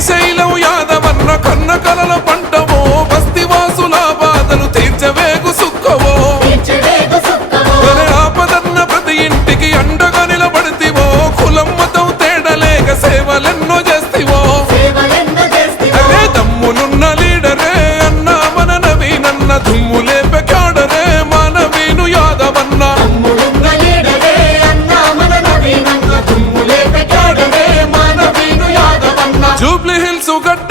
శ్రీశైలం యాదవన్న కన్న కలల పంటవో బస్తివాసుల బాధలు తీర్చవేగు సుక్కవో ఆపదన్న ప్రతి ఇంటికి అండగా నిలబడితివో కులం మతం తేడలేక సేవలెన్నో చేస్తివో అరే దమ్ములున్న లీడరే అన్నా మన నవీనన్న దుమ్ములే పెకాడరే మా నవీను యాదవన్న జూబ్లీ హిల్స్ గడ్డ